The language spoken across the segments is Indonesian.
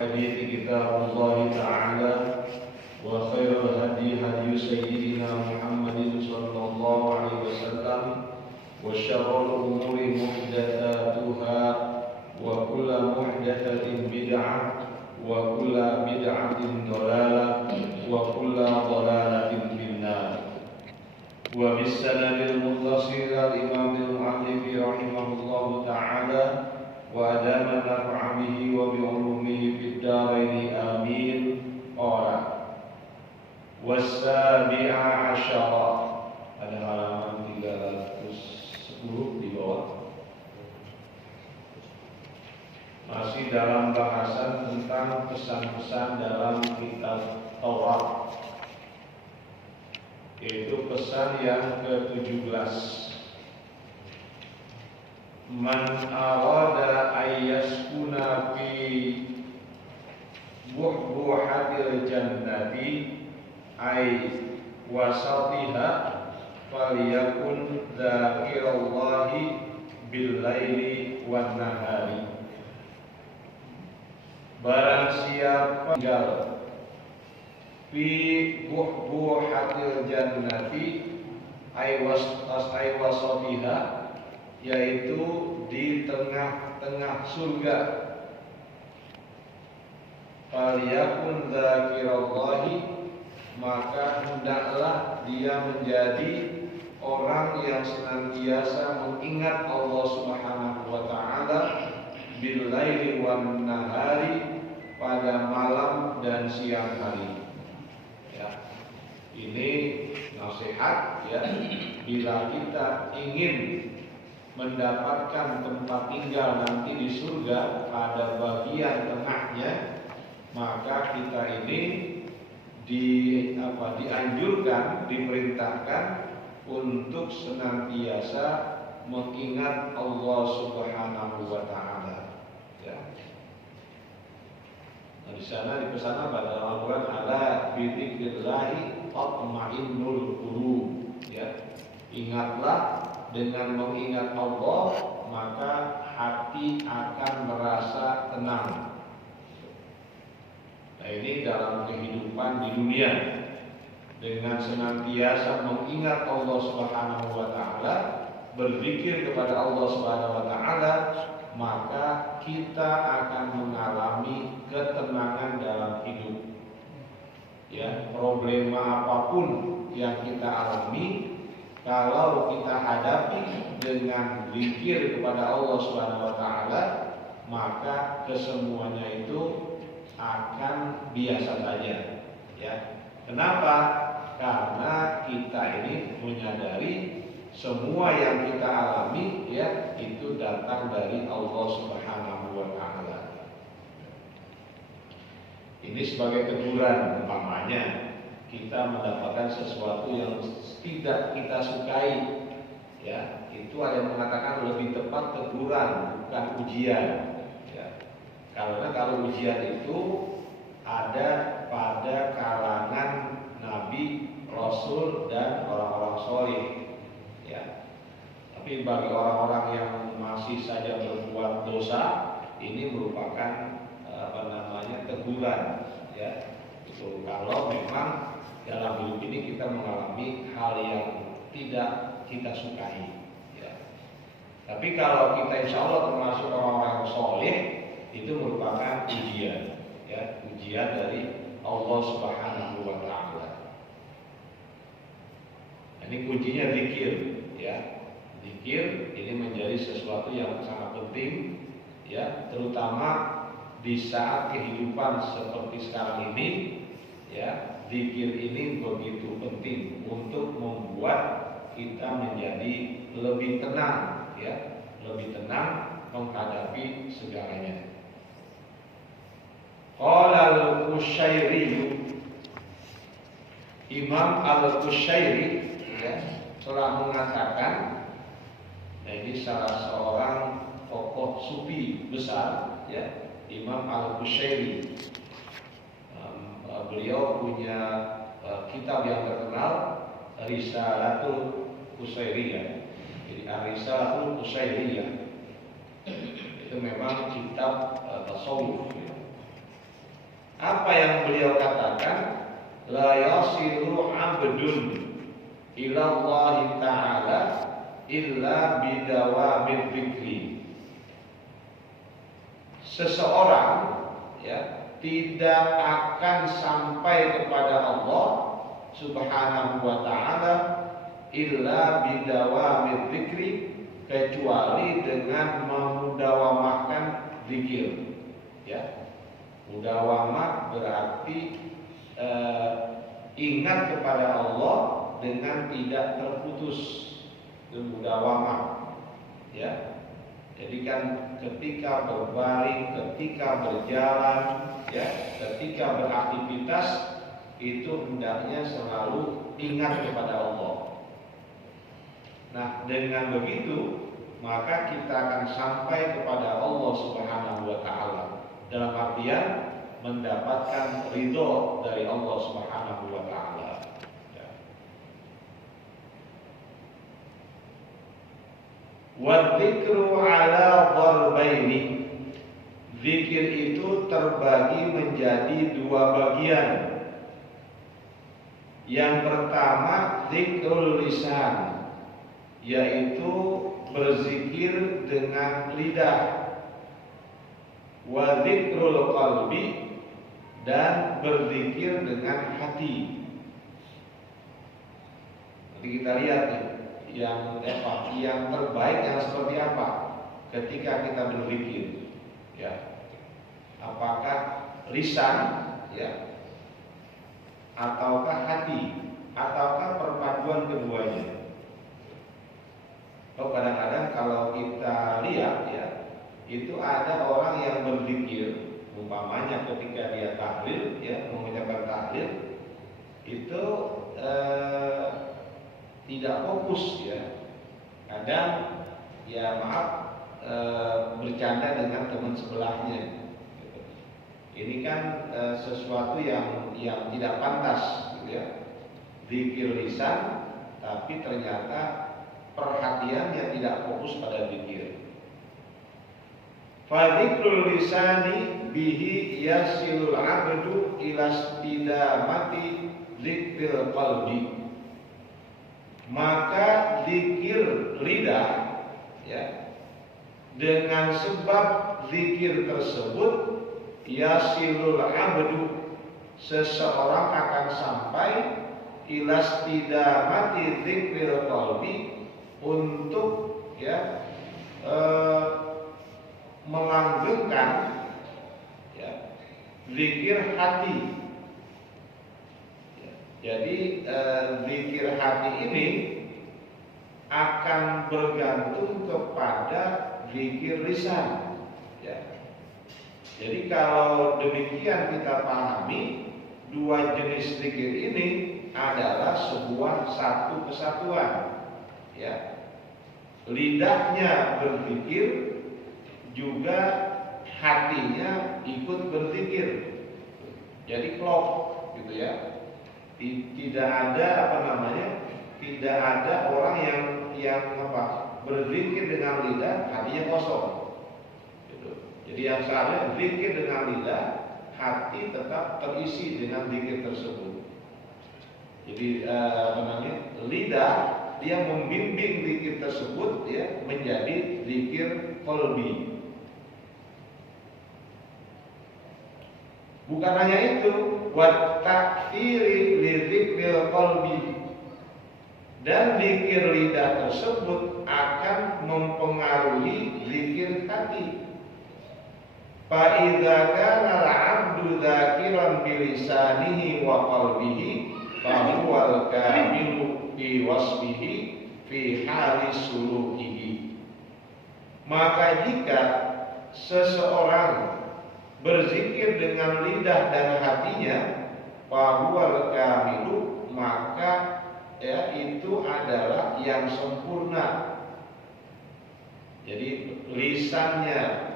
حديث كتاب الله تعالى وخير الهدي هدي سيدنا محمد صلى الله عليه وسلم وشر الأمور محدثاتها وكل محدثة بدعة وكل بدعة ضلالة وكل ضلالة في النار. وبالسند المتصل الإمام المؤلف رحمه الله تعالى وأدام النفع به وبعلومه في الدارين آمين. قال والسابع عشر, ada halaman 310 di bawah. Masih dalam bahasan tentang pesan-pesan dalam kitab Taurat, yaitu pesan yang ke-17. Man arada ayyaskuna fi buhbuhatil jannati ay wasatiha falyakun dzakirallahi bil laili wan nahari. Barang siapa tinggal fi buhbuhatil jannati ay wasatiha, yaitu di tengah-tengah surga, faliyakun dzakirallahi, maka hendaklah dia menjadi orang yang senantiasa mengingat Allah Subhanahu wa taala bil laili wan nahari, pada malam dan siang hari. Ya. Ini nasihat, ya, bila kita ingin mendapatkan tempat tinggal nanti di surga pada bagian tengahnya, maka kita ini dianjurkan, diperintahkan untuk senantiasa mengingat Allah Subhanahu wa taala. Ya. Nah, di sana dipesan apa dalam Al-Qur'an? Ala bi dzikrillahi tatma'innul qulub. Ya. Ingatlah, dengan mengingat Allah maka hati akan merasa tenang. Nah, ini dalam kehidupan di dunia, dengan senantiasa mengingat Allah Subhanahu wa taala, berzikir kepada Allah Subhanahu wa taala, maka kita akan mengalami ketenangan dalam hidup. Ya, problema apapun yang kita alami, kalau kita hadapi dengan zikir kepada Allah Subhanahu wa taala, maka kesemuanya itu akan biasa saja. Ya. Kenapa? Karena kita ini menyadari semua yang kita alami, ya, itu datang dari Allah Subhanahu wa taala. Ini sebagai teguran, umpamanya kita mendapatkan sesuatu yang tidak kita sukai, ya, itu ada yang mengatakan lebih tepat teguran, bukan ujian, ya. Karena kalau ujian itu ada pada kalangan nabi, rasul, dan orang-orang soleh, ya. Tapi bagi orang-orang yang masih saja berbuat dosa, ini merupakan teguran, ya. Itu kalau memang dalam hidup ini kita mengalami hal yang tidak kita sukai, ya. Tapi kalau kita insya Allah termasuk orang-orang soleh, itu merupakan ujian, ya, ujian dari Allah Subhanahu wa taala. Ini kuncinya zikir, ya. Zikir ini menjadi sesuatu yang sangat penting, ya, terutama di saat kehidupan seperti sekarang ini, ya. Zikir ini begitu penting untuk membuat kita menjadi lebih tenang, ya, lebih tenang menghadapi segalanya. Qala al-Qushairi, Imam al-Qushairi, ya, telah mengatakan, nah ini salah seorang tokoh sufi besar, ya, Imam al-Qushairi. Beliau punya kitab yang terkenal, Risalatul Qusairiyah. Jadi Risalatul Qusairiyah itu memang kitab tasawuf, ya. Apa yang beliau katakan? La yasilu 'abdun ila Allah Ta'ala illa bidawamil dzikri. Seseorang ya tidak akan sampai kepada Allah Subhanahu wa taala illa bidawamil dzikri, kecuali dengan memudawamakan zikir. Ya. Mudawamah berarti ingat kepada Allah dengan tidak terputus. Itu mudawamah. Ya. Jadi kan ketika berbaring, ketika berjalan, ya, ketika beraktivitas itu hendaknya selalu ingat kepada Allah. Nah, dengan begitu maka kita akan sampai kepada Allah Subhanahu wa taala. Dalam artian mendapatkan ridho dari Allah Subhanahu wa taala. Wa dzikru ala dharbaini. Zikir itu terbagi menjadi dua bagian. Yang pertama zikrul lisan, yaitu berzikir dengan lidah. Wa dzikrul qalbi, dan berzikir dengan hati. Nanti kita lihat nih, yang terbaik yang seperti apa ketika kita berzikir, ya. Apakah lisan, ya, ataukah hati, ataukah perpaduan keduanya? Kadang-kadang kalau kita lihat, ya, itu ada orang yang berzikir, umpamanya ketika dia tahlil, ya, mengucapkan tahlil, itu tidak fokus, ya. Kadang, ya maaf, bercanda dengan teman sebelahnya. Gitu. Ini kan sesuatu yang tidak pantas, gitu ya. Zikir lisan, tapi ternyata perhatiannya tidak fokus pada zikir. Fadikrul lisani bihi yasilul abdu ila istidamati zikril qalbi. Maka zikir lidah, ya, dengan sebab zikir tersebut yasilul abdu, seseorang akan sampai ila istidamati zikril qalbi, untuk, ya, melanggengkan, ya, zikir hati. Jadi zikir hati ini akan bergantung kepada zikir lisan, ya. Jadi kalau demikian kita pahami, dua jenis zikir ini adalah sebuah satu kesatuan, ya. Lidahnya berzikir, juga hatinya ikut berzikir. Jadi klop, gitu ya. Tidak ada tidak ada orang yang berzikir dengan lidah, hatinya kosong. Gitu. Jadi yang seharusnya berzikir dengan lidah, hati tetap terisi dengan zikir tersebut. Jadi lidah dia membimbing zikir tersebut, ya, menjadi zikir qalbi. Bukan hanya itu, wa ta'thiri li dzikril qalbi, dan zikir lidah tersebut akan mempengaruhi zikir hati. Fa idza kana al-'abdu dzakiran bi lisanihi wa qalbihi fa huwal kamilu fi wasfihi fi hali sulukihi. Maka jika seseorang berzikir dengan lidah dan hatinya, fahuwal kamilu, maka, ya, itu adalah yang sempurna. Jadi lisannya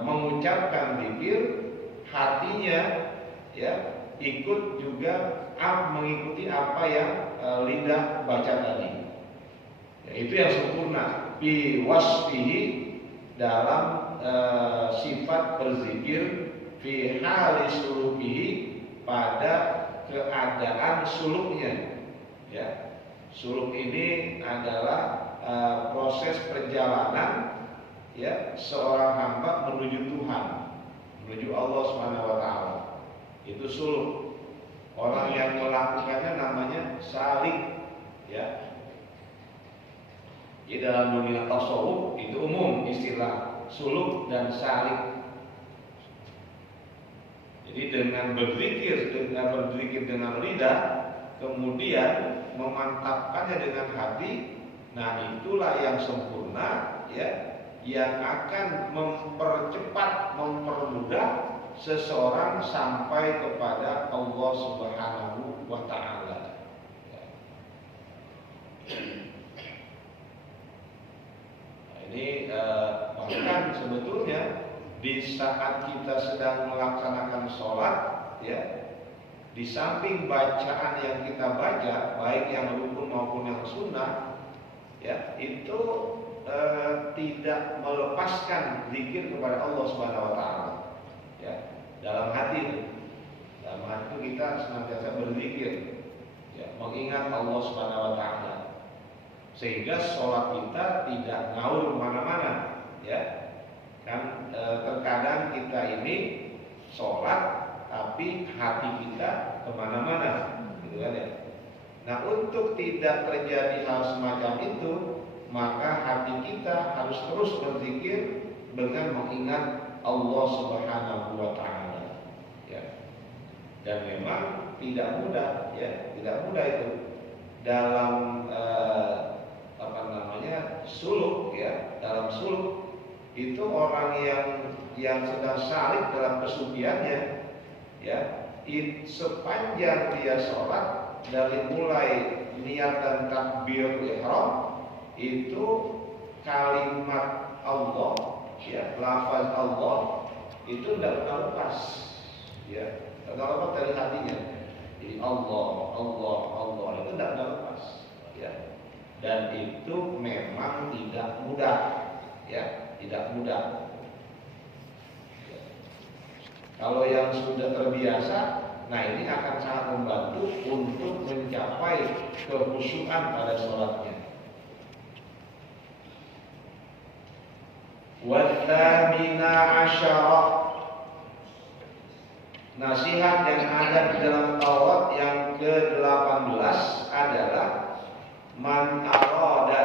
mengucapkan zikir, hatinya, ya, ikut juga mengikuti apa yang lidah baca tadi. Ya, itu yang sempurna. Bi wasfihi, dalam sifat berzikir fi hali sulukihi, pada keadaan suluknya. Ya, suluk ini adalah proses perjalanan ya seorang hamba menuju Tuhan, menuju Allah Subhanahu wa taala. Itu suluk. Orang yang melakukannya namanya salik ya. Di dalam dunia tasawuf itu umum istilah suluk dan salik. Jadi dengan berzikir dengan lidah, kemudian memantapkannya dengan hati, nah itulah yang sempurna ya, yang akan mempercepat, mempermudah seseorang sampai kepada Allah Subhanahu wa taala. Nah, ini bahkan sebetulnya di saat kita sedang melaksanakan sholat ya, di samping bacaan yang kita baca, baik yang rukun maupun yang sunnah ya, itu tidak melepaskan zikir kepada Allah Subhanahu wa taala. Ya, dalam hati kita senantiasa berzikir ya, mengingat Allah Subhanahu wa taala, sehingga sholat kita tidak ngawur kemana-mana ya. Kan terkadang kita ini sholat tapi hati kita kemana-mana gitu kan ya. Nah, untuk tidak terjadi hal semacam itu, maka hati kita harus terus berzikir dengan mengingat Allah Subhanahu wa taala ya. Dan memang tidak mudah ya, tidak mudah itu dalam suluk ya. Dalam suluk itu orang yang sedang salik dalam kesuciannya ya, sepanjang dia sholat dari mulai niat dan takbir ihram, itu kalimat Allah ya, lafaz Allah itu tidak pernah lepas ya, tidak lepas dari hatinya. Jadi Allah itu tidak pernah lepas ya, dan itu memang tidak mudah ya, tidak mudah ya. Kalau yang sudah terbiasa, nah ini akan sangat membantu untuk mencapai kekhusyukan pada sholatnya. Wa-thamina asyara, nasihat yang ada di dalam Taurat yang ke-18 adalah man arada,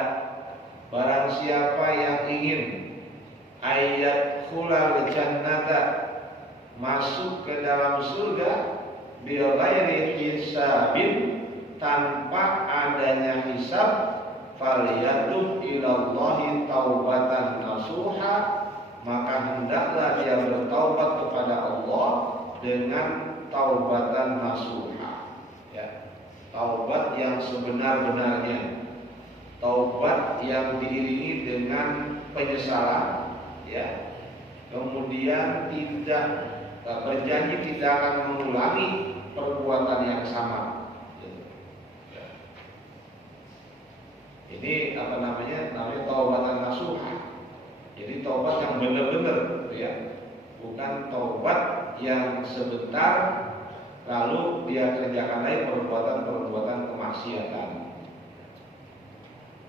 barang siapa yang ingin ayat khulal jannata, masuk ke dalam surga bighairi hisabin, tanpa adanya hisab, faliyatub ilallahi taubatan nasuha, maka hendaklah dia bertaubat kepada Allah dengan taubatan nasuha ya, taubat yang sebenar-benarnya, taubat yang diiringi dengan penyesalan ya, kemudian tidak berjanji tidak akan mengulangi perbuatan yang sama. Ini namanya taubatan nasuha. Jadi taubat yang benar-benar ya, bukan taubat yang sebentar lalu dia kerjakan lagi perbuatan-perbuatan kemaksiatan.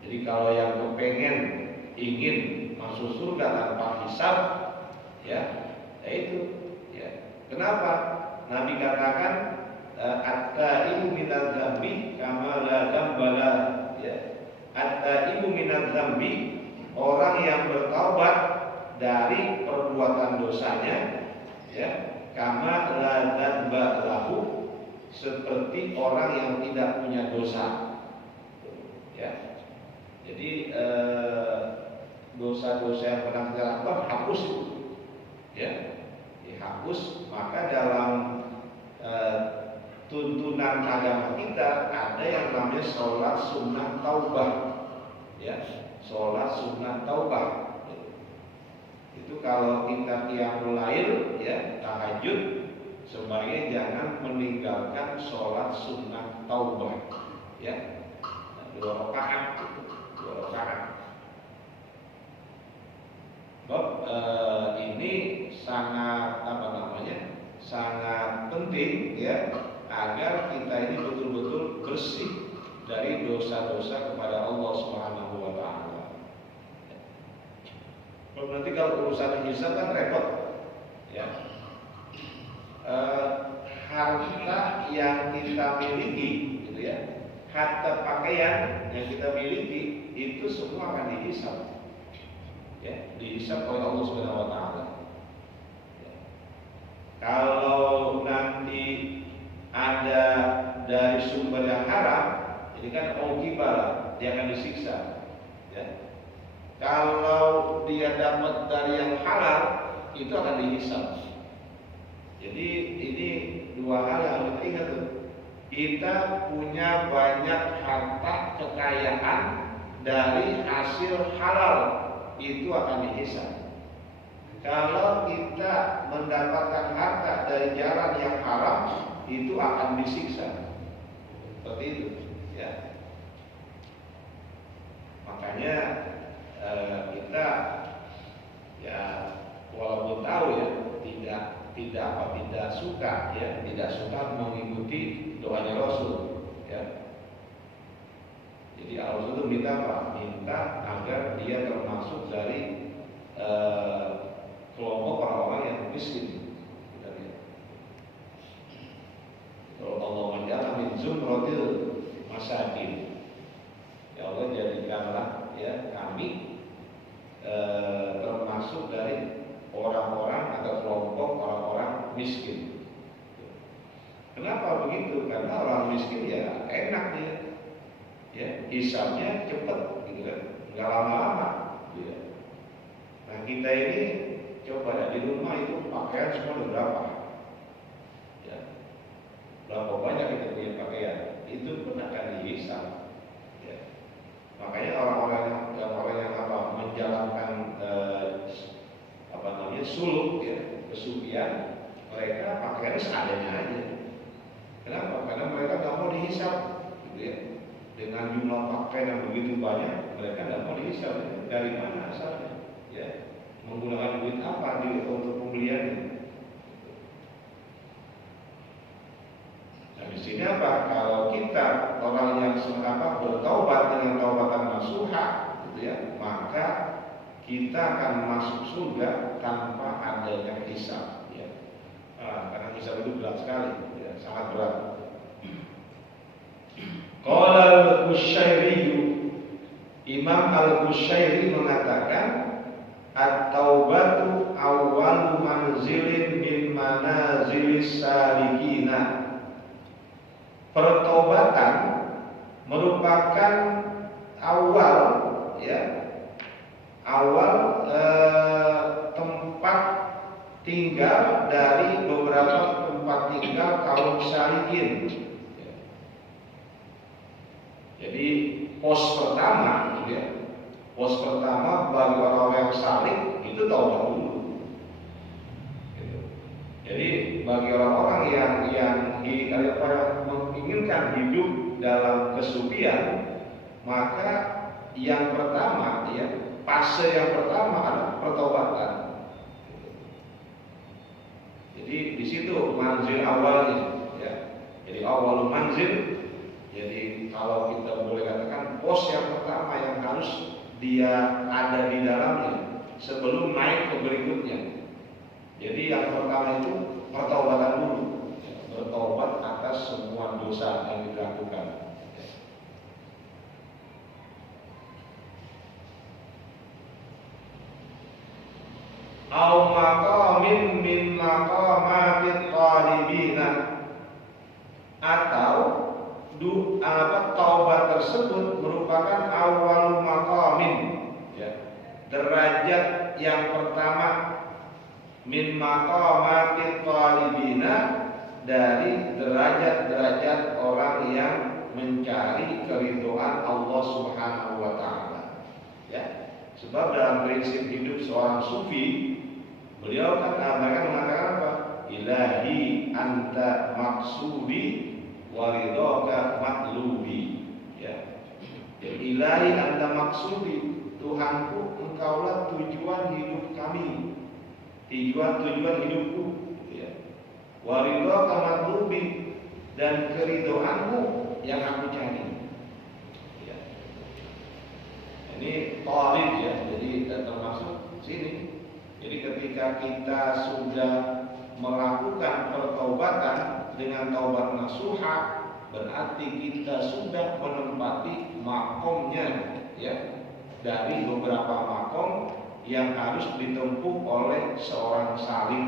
Jadi kalau yang kepengen ingin masuk surga tanpa hisab ya, itu ya. Kenapa? Nabi katakan at-taibu minadz dzambi kama la dzambala ya. At-taibu minadz dzambi, orang yang bertaubat dari perbuatan dosanya ya, kama la dzamba lahu, seperti orang yang tidak punya dosa ya. Jadi dosa-dosa yang pernah kita lakukan hapus itu ya, dihapus. Maka dalam tuntunan agama kita ada yang namanya sholat sunnah taubah ya, sholat sunnah taubah. Itu kalau kita qiyamul lail ya, tahajud, sebaiknya jangan meninggalkan sholat sunnah taubah ya, 2 rakaat. Sebab ini sangat sangat penting ya, agar kita ini betul-betul bersih dari dosa-dosa kepada Allah Subhanahu wa taala. Nanti kalau urusan hisab kan repot ya. Harta yang kita miliki gitu ya, harta pakaian yang kita miliki itu semua akan dihisab ya, dihisab oleh Allah Subhanahu wa taala. Kalau nanti ada dari sumber yang haram, ini kan ogibah, dia akan disiksa ya. Kalau dia dapat dari yang halal, itu akan dihisab. Jadi ini dua hal yang harus kita ingat tuh. Kita punya banyak harta kekayaan dari hasil halal, itu akan dihisab. Kalau kita mendapatkan harta dari jalan yang haram, itu akan disiksa. Seperti itu ya. Makanya kita ya walaupun tahu ya tidak suka ya, tidak suka mengikuti doanya Rasul ya. Jadi Allah itu minta apa? Minta agar dia termasuk dari kelompok orang-orang yang miskin. Kita lihat. Kalau Allah menjadi min zumratil masakin, ya Allah jadikanlah ya kami termasuk dari orang-orang atau kelompok orang-orang miskin. Kenapa begitu? Karena orang miskin ya enak dia, ya hisabnya cepat, gitu kan, nggak lama-lama. Gitu ya. Nah kita ini coba ya, di rumah itu pakaian semua udah berapa? Ya, berapa banyak kita punya pakaian? Itu pun akan dihisab. Ya. Makanya orang-orang yang menjalankan suluk ya, kesucian, mereka pakaiannya seadanya aja. Kenapa? Karena mereka nggak mau dihisab, gitu ya. Dengan jumlah pakaian yang begitu banyak, mereka nggak mau dihisab. Dari mana asalnya? Ya, menggunakan duit apa untuk pembeliannya? Nah di sini apa? Kalau kita orang yang bertaubat dengan taubatan nasuha, gitu ya, maka kita akan masuk surga tanpa adanya hisab ya. Karena hisab itu berat sekali ya, sangat berat. Qala al-Qushairi, Imam al-Qushairi mengatakan at-taubatu awwalu manzilin min manazilis salikina. Pertobatan merupakan awal ya, tempat tinggal dari beberapa tempat tinggal kaum salikin. Jadi pos pertama, ya, pos pertama bagi orang-orang yang salik itu taubat dulu. Jadi bagi orang-orang yang menginginkan hidup dalam kesucian, maka yang pertama ya, fase yang pertama adalah pertobatan. Jadi di situ manzil awalnya ya. Jadi awal manzil. Jadi kalau kita boleh katakan pos yang pertama yang harus dia ada di dalamnya sebelum naik ke berikutnya. Jadi yang pertama itu pertobatan dulu. Bertobat atas semua dosa yang dilakukan. Au maqamin min maqamatit talibina, atau taubat tersebut merupakan awal maqamin ya, derajat yang pertama min maqamatit talibina, dari derajat-derajat orang yang mencari keridhaan Allah Subhanahu wa taala ya. Sebab dalam prinsip hidup seorang sufi, beliau kan mereka mengatakan apa? Ilahi anta maksudi waridaka matlubi ya. Jadi ilahi anta maksudi, Tuhanku engkaulah tujuan hidup kami, tujuan hidupku ya. Waridho kamatlubi, dan keridhoanmu yang aku cari. Ya. Ini thalib ya, jadi termasuk sini. Jadi ketika kita sudah melakukan pertaubatan dengan taubat nasuha, berarti kita sudah menempati makomnya ya, dari beberapa makom yang harus ditempuh oleh seorang salih.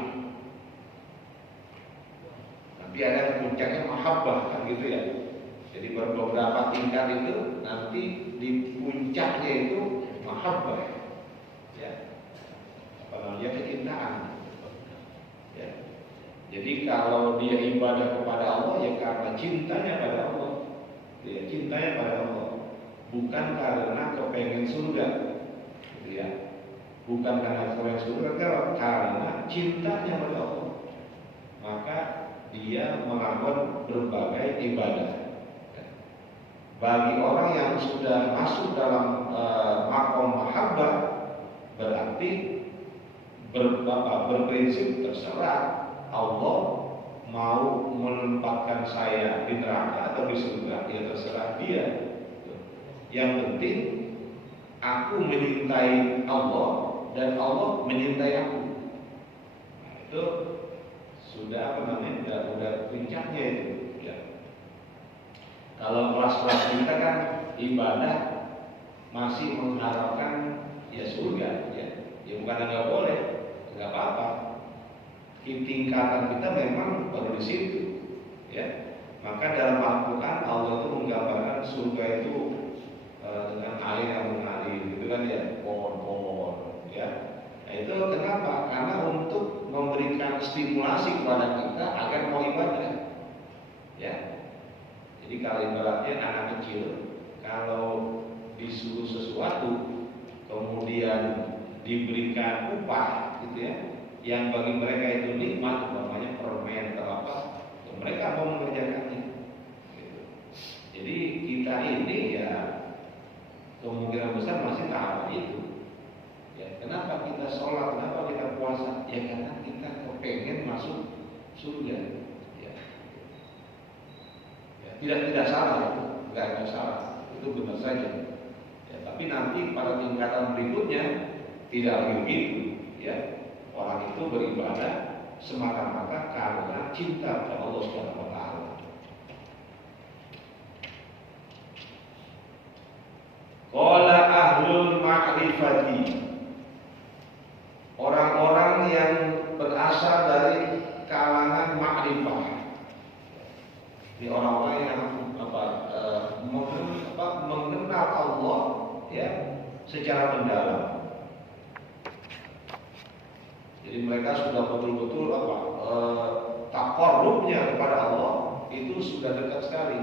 Nanti ada puncaknya mahabbah kan gitu ya. Jadi beberapa tingkat itu nanti di puncaknya itu mahabbah ya, apa namanya, kecintaan ya. Jadi kalau dia ibadah kepada Allah ya karena cintanya pada Allah ya, cintanya pada Allah, bukan karena kepengen surga gitu ya, bukan karena kepengen surga, karena cintanya pada Allah, maka dia melakukan berbagai ibadah. Bagi orang yang sudah masuk dalam makom mahabbah, berarti berprinsip terserah Allah mau menempatkan saya di neraka atau di surga, ya terserah dia. Yang penting aku menyintai Allah dan Allah menyintai aku. Nah, itu sudah apa namanya, udah puncaknya itu ya. Kalau kelas-kelas kita kan ibadah masih mengharapkan ya surga ya, ya bukan nggak boleh, nggak apa-apa. Tingkatan kita memang baru di situ ya. Maka dalam Al-Quran Allah itu menggambarkan surga itu dengan air yang mengalir gitu kan ya, pohon-pohon ya. Nah itu kenapa? Karena untuk memberikan stimulasi kepada kita agar mau ibadah ya. Jadi kalau ibaratnya anak kecil kalau disuruh sesuatu kemudian diberikan upah gitu ya, yang bagi mereka itu nikmat, namanya permen atau apa, mereka mau mengerjakannya gitu. Jadi kita ini ya kemungkinan besar masih tahap itu ya. Kenapa kita sholat, kenapa kita puasa ya, karena kita kepengen masuk surga ya. Ya, tidak salah itu, nggak salah, itu benar saja ya. Tapi nanti pada tingkatan berikutnya tidak lagi begitu ya. Orang itu beribadah semata-mata karena cinta kepada Allah Subhanahu wa taala. Qala ahlul ma'rifati, orang-orang yang berasal dari kalangan ma'rifah. Ini orang-orang yang mengenal Allah ya secara mendalam. Jadi mereka sudah betul-betul taqarrubnya kepada Allah itu sudah dekat sekali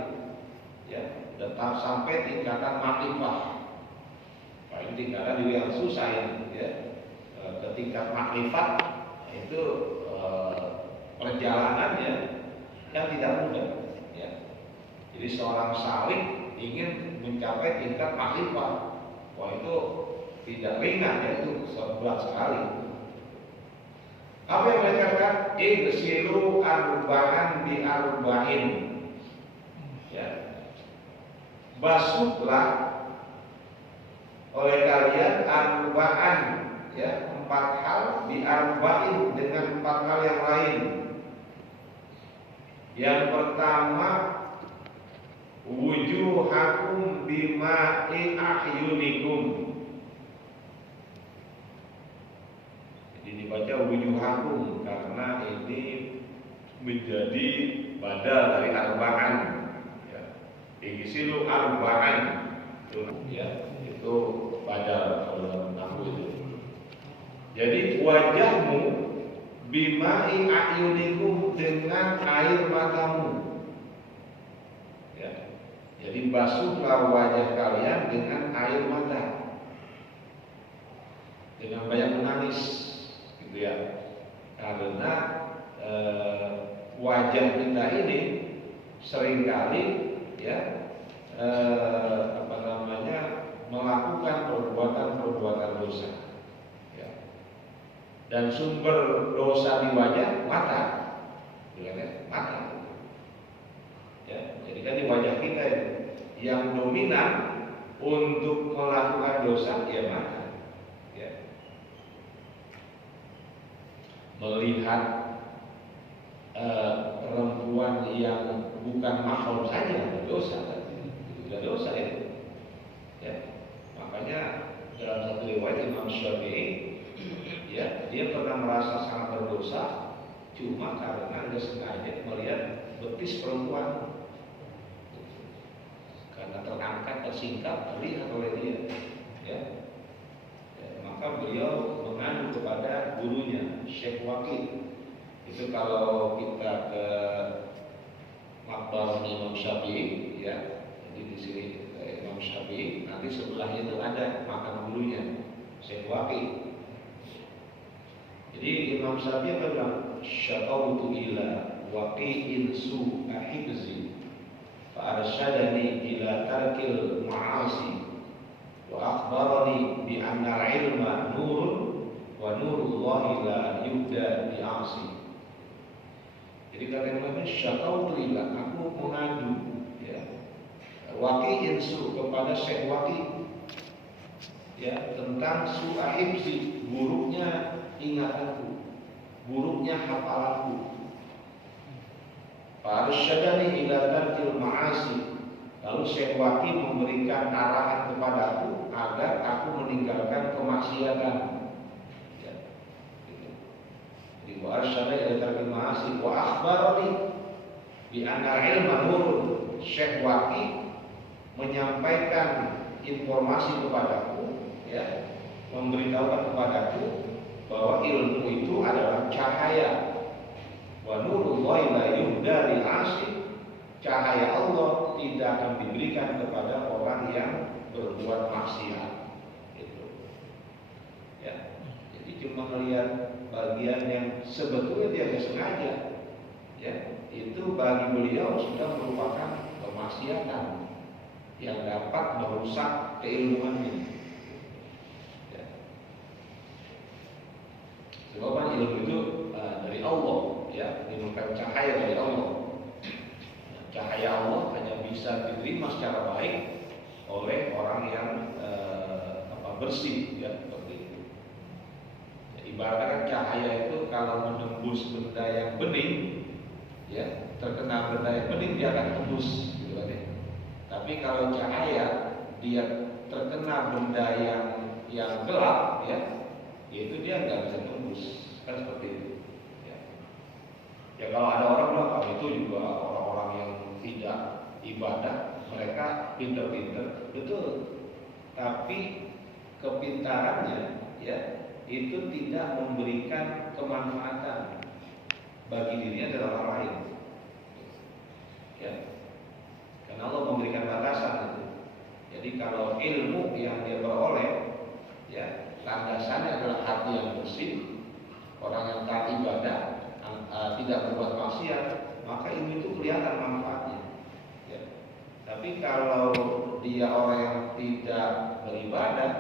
ya, tetap sampai tingkatan makrifah. Paling tingkatan juga yang susah ya. Ke tingkat makrifat itu perjalanannya yang tidak mudah ya. Jadi seorang salih ingin mencapai tingkat makrifah, wah itu tidak ringan ya, itu berat sekali. Apa yang mereka katakan? Igsilu arba'an bi arba'in ya. Basuhlah oleh kalian arba'an ya, 4 hal bi arba'in, dengan 4 hal yang lain. Yang pertama, wujuhakum bima'i ahyunikum. Dibaca wujuhakum karena ini menjadi badal dari arba'an ya. Igsilu arba'an ya, itu badal dalam nahwu itu. Jadi wajahmu bima'i a'yunikum, dengan air matamu ya. Jadi basuhlah wajah kalian dengan air mata, dengan banyak menangis ya, karena wajah kita ini seringkali ya melakukan perbuatan dosa ya. Dan sumber dosa di wajah mata ya. mati. Ya, jadi kan di wajah kita itu yang dominan untuk melakukan dosa ya mata. Ya. Melihat perempuan yang bukan mahram saja dosa, itu dosa ya. Ya. Makanya dalam satu riwayat Imam Syafi'i, ya, dia pernah merasa sangat berdosa cuma karena dia sengaja melihat betis perempuan, karena terangkat, tersingkap, terlihat oleh dia. Ya. Ya, maka beliau mengadu kepada gurunya Syekh Waqi. Itu kalau kita ke makbar Imam Syafi'i, ya, jadi di sini Imam Syafi'i, nanti sebelahnya itu ada makam gurunya Syekh Waqi. Jadi Imam Syafi'i bilang, syaqautu ila waqi'in su'a hibzi fa arsyadani ila tarkil ma'asi wa akhbarani bi anna al-ilma nurun wa nurullahi la yubda bi'asi. Jadi kata Imam syaqautu ila, aku mengadu, ya, waqi'in su kepada Syekh Waqi, ya, tentang su'a hibzi, buruknya ingatanku, buruknya hafalanku. Farsyadani ila tarkil ma'asi, lalu Syekh Waqi memberikan arahan kepadaku agar aku meninggalkan kemaksiatan. Ya, gitu. Jadi farsyadani ila tarkil ma'asi wa akhbarani bi anna ilma nurun. Syekh Waqi menyampaikan informasi kepadaku, ya, memberitahukan kepadaku bahwa ilmu itu adalah cahaya. Wa nurullahi la yuhda lil 'asi. Cahaya Allah tidak akan diberikan kepada orang yang berbuat maksiat. Itu. Ya. Jadi cuma melihat bagian yang sebetulnya dia tidak sengaja. Ya, itu bagi beliau sudah merupakan kemaksiatan yang dapat merusak keilmuannya. Sebab ilmu itu dari Allah, ya, merupakan cahaya dari Allah. Cahaya Allah hanya bisa diterima secara baik oleh orang yang bersih, ya, seperti itu. Ya, ibaratnya cahaya itu kalau menembus benda yang bening, ya, terkena benda yang bening dia akan tembus, gitu kan ya. Tapi kalau cahaya dia terkena benda yang gelap, ya, itu dia nggak bisa tembus, kan seperti itu. Ya, ya kalau ada orang bilang kalau itu juga orang-orang yang tidak ibadah, mereka pinter-pinter, betul. Tapi kepintarannya, ya, itu tidak memberikan kemanfaatan bagi dirinya dan orang lain. Ya, karena Allah memberikan batasan itu. Jadi kalau ilmu yang dia peroleh, ya, landasannya adalah hati yang bersih, orang yang taat ibadah, tidak berbuat maksiat, maka ilmu itu kelihatan manfaatnya. Ya. Tapi kalau dia orang yang tidak beribadah,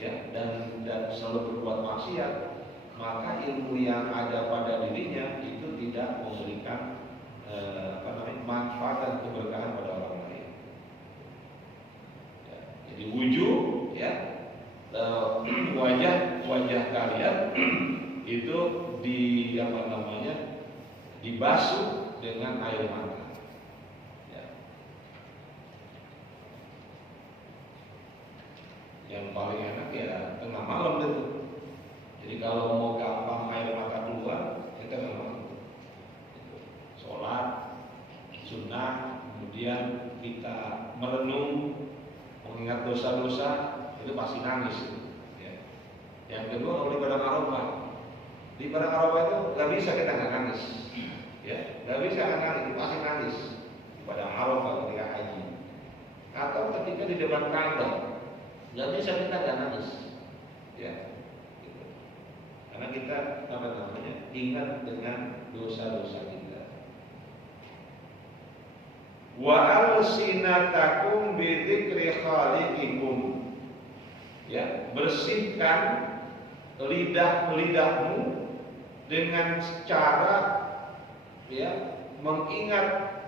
ya, dan selalu berbuat maksiat, maka ilmu yang ada pada dirinya itu tidak memberikan manfaat dan keberkahan pada orang lain. Ya. Jadi wujud, ya, wajah kalian itu dibasuh dengan air mata. Ya. Yang paling enak ya tengah malam itu. Jadi kalau mau gampang air mata keluar, kita memang sholat sunnah, kemudian kita merenung, mengingat dosa-dosa, itu pasti nangis. Ya. Yang kedua kalau di padang Arafah, di padang Arafah itu nggak bisa kita nggak nangis, ya, nggak bisa nggak nangis, itu pasti nangis di padang Arafah ketika haji, atau ketika di depan Ka'bah, nggak bisa kita nggak nangis, ya, gitu. Karena kita ingat dengan dosa-dosa kita. Wa alsinatakum bi dzikri khaliqikum. Ya, bersihkan lidahmu dengan cara, ya, mengingat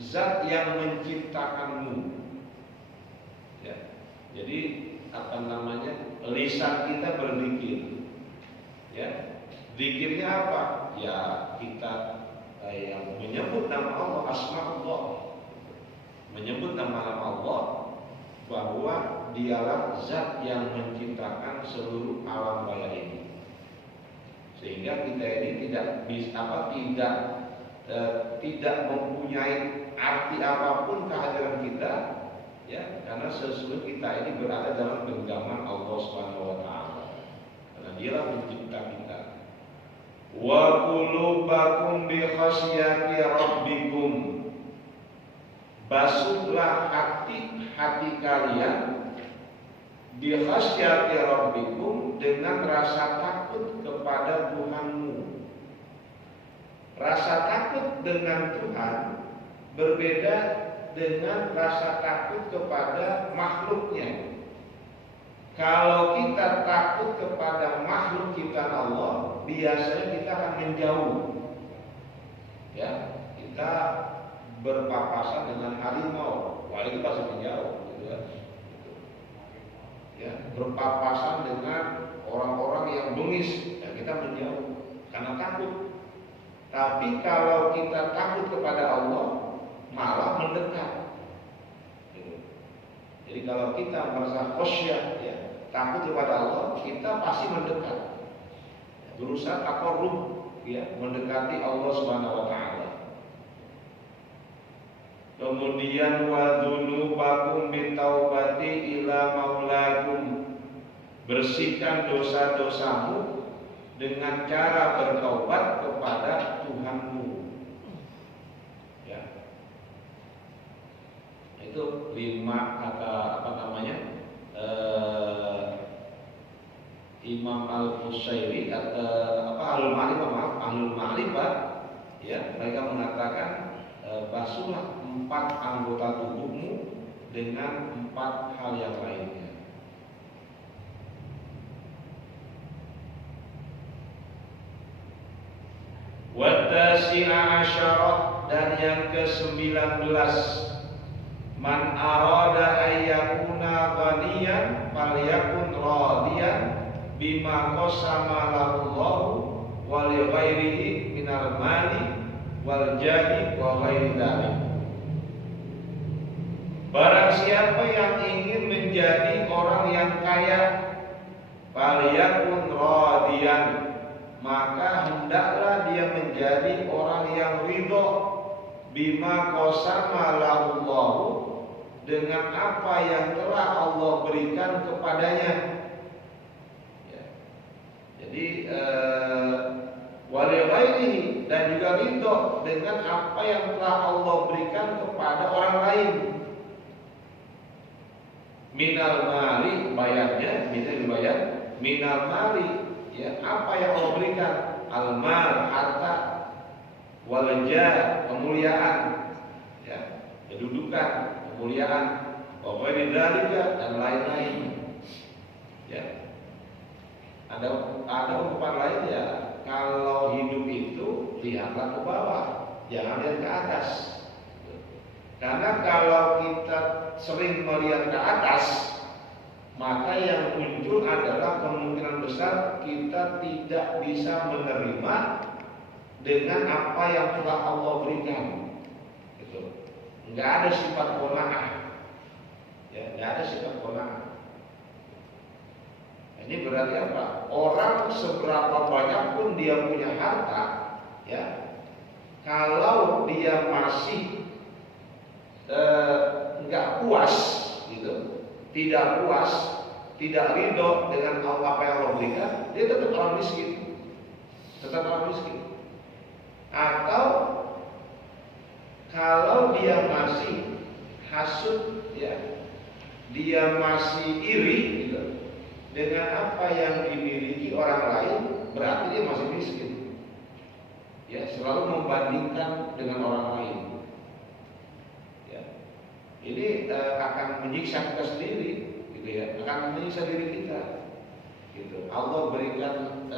zat yang menciptakanmu. Ya. Jadi lisan kita berzikir. Ya. Zikirnya apa? Ya kita yang menyebut nama Allah, asmaullah. Menyebut nama Allah bahwa dialah zat yang menciptakan seluruh alam raya ini. Sehingga kita ini tidak mempunyai arti apapun kehadiran kita, ya, karena sesungguhnya kita ini berada dalam genggaman Allah Subhanahu wa taala. Karena Dialah pencipta kita. Wa qulubakum bi khasyati rabbikum. Basuhlah hati kalian bi khasyati rabbikum, dengan rasa takut kepada Tuhanmu. Rasa takut dengan Tuhan berbeda dengan rasa takut kepada makhluknya. Kalau kita takut kepada makhluk ciptaan Allah, biasanya kita akan menjauh. Ya, kita berpapasan dengan harimau, wah itu pasti menjauh, gitu ya. Ya, berpapasan dengan orang-orang yang bengis, ya kita menjauh karena takut. Tapi kalau kita takut kepada Allah, malah mendekat. Gitu. Jadi kalau kita merasa khasyah, ya, takut kepada Allah, kita pasti mendekat. Berusaha taqarrub, ya, mendekati Allah Subhanahu wa taala. Kemudian wa dzunubakum bitaubati ila maulakum. Bersihkan dosa-dosamu dengan cara bertaubat kepada Tuhanmu. Ya. Itu 5 kata Imam Al-Qusairi atau Ahlul Ma'rifah, ya, mereka mengatakan basuhlah 4 anggota tubuhmu dengan 4 hal yang lainnya. Wat-tasi'a asyara, dan yang ke-19, man arada ayyakuna ghaniyan falyakun radiyan bima qasama lahullahu wa li ghairihi minal mali wal jahi wa ghairi dzalik. Barang siapa yang ingin menjadi orang yang kaya, falyakun radiyan, maka hendaklah dia menjadi orang yang ridho bima qasama lahullahu, dengan apa yang telah Allah berikan kepadanya. Ya. Jadi wali ghairihi, dan juga ridho dengan apa yang telah Allah berikan kepada orang lain. Minal mali, bayarnya bisa dibayar minal mali, ya, apa yang Allah berikan, al-mal, harta, wal jah, kemuliaan, ya, kedudukan, kemuliaan, waghairi dzalika, dan lain-lain. Ya. Ada umpan lain, ya, kalau hidup itu lihatlah ke bawah, jangan lihat ke atas. Karena kalau kita sering melihat ke atas, maka yang muncul adalah kemungkinan besar kita tidak bisa menerima dengan apa yang telah Allah berikan. Gitu. Nggak ada sifat qanaah, ya, nggak ada sifat qanaah. Ini berarti apa? Orang seberapa banyak pun dia punya harta, ya, kalau dia masih nggak puas, gitu, tidak puas, tidak ridho dengan apa yang Allah berikan, dia tetap orang miskin, Atau kalau dia masih hasud, ya, dia masih iri, gitu, dengan apa yang dimiliki orang lain, berarti dia masih miskin. Ya, selalu membandingkan dengan orang lain. Ya. Ini akan menyiksa kita sendiri, gitu ya, akan menyiksa diri kita. Gitu. Allah berikan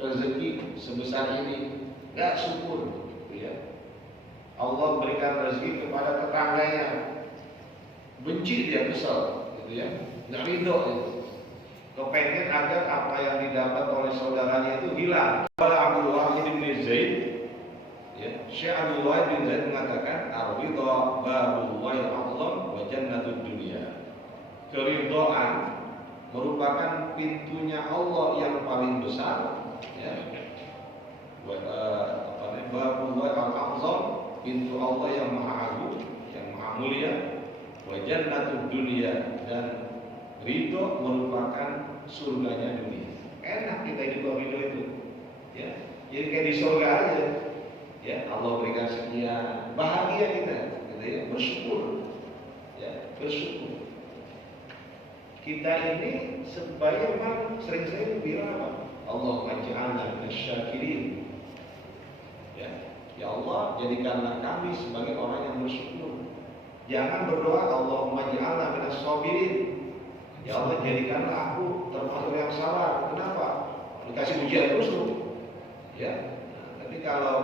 rezeki sebesar ini, nggak syukur, gitu ya. Allah berikan rezeki kepada tetangganya, benci dia, kesel, gitu ya, nggak ridho gitu. Kepengen agar apa yang didapat oleh saudaranya itu hilang. Kalau Abdul Wahid bin Zaid, ya, Syekh Abdul Wahid bin Zaid mengatakan, ar-ridha babullahi a'zam wa jannatud dunya. Keridhaan merupakan pintunya Allah yang paling besar, ya. Babullahi al-a'zam, pintu Allah yang maha agung, yang maha mulia. Wa jannatud dunya, dan ridho merupakan surganya dunia. Enak kita hidup ridho itu, ya. Jadi kayak di surga aja, ya. Allah berikan sekian, bahagia kita, gitu ya. Bersyukur, ya, bersyukur. Kita ini supaya memang sering-sering bilang apa? Allahumma ij'alna minasyakirin. Ya Allah, jadikanlah kami sebagai orang yang bersyukur. Jangan berdoa Allahumma ij'alna minas-sabirin. Ya Allah, jadikanlah aku termasuk yang sabar. Kenapa? Dikasih ujian terus tuh. Ya. Nah, tapi kalau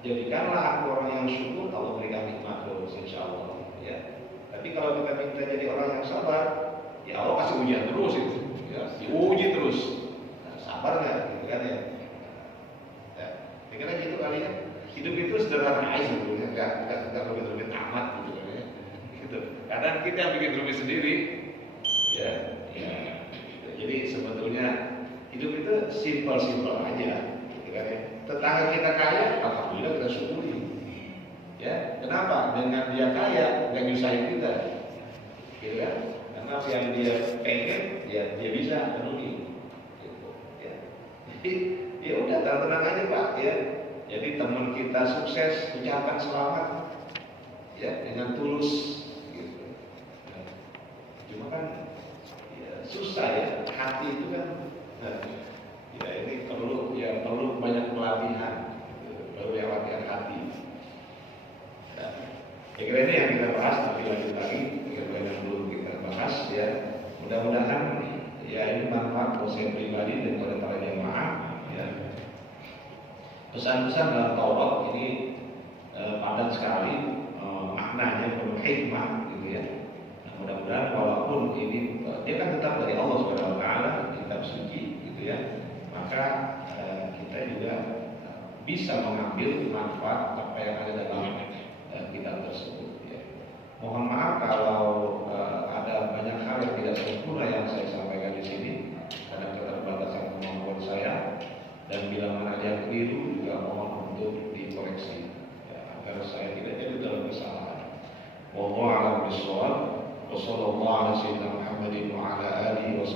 jadikanlah aku orang yang syukur, Allah berikan nikmat terus, insyaallah. Ya. Tapi kalau kita minta jadi orang yang sabar, ya Allah kasih ujian terus itu. Ya, diuji terus. Nah, sabar nggak? Gitu kan ya. Ya. Kira-kira gitu kali ya. Hidup itu sederhana aja sebetulnya, nggak rumit-rumit amat gitu kan ya. Gitu. Kadang kita yang bikin rumit sendiri. Ya. Jadi sebetulnya hidup itu simpel-simpel aja, gitu kan ya. Tetangga kita kaya, alhamdulillah kita syukuri. Ya, kenapa? Dengan dia kaya, nggak nyusahin kita, gitu kan? Karena apa yang dia pengen, ya dia bisa penuhi. Gitu. Ya. Jadi, ya udah tenang aja Pak, ya. Jadi teman kita sukses, ucapkan selamat, ya, dengan tulus, gitu. Ya. Cuma kan susah ya, hati itu kan, ya ini perlu banyak pelatihan, perlu yang latihan hati. Ya kira ini yang kita bahas, tapi lanjut lagi, yang dulu kita bahas ya. Mudah-mudahan ya ini manfaat buat saya pribadi dan kepada para jemaah. Ya. Pesan-pesan dalam Taurat ini padat sekali, maknanya penuh hikmah, gitu ya. Mudah-mudahan walaupun ini dia kan tetap dari Allah Subhanahu wa taala, kitab suci gitu ya. Maka kita juga bisa mengambil manfaat apa yang ada dalam kitab tersebut ya. Mohon maaf kalau ada banyak hal yang tidak sempurna yang saya sampaikan di sini karena keterbatasan kemampuan saya, dan bila mana ada yang keliru juga mohon untuk dikoreksi ya, agar saya tidak jadi dalam kesalahan. Wallahu a'lam bishawab. Wassallallahu ala sayyidina Muhammadin wa ala alihi wa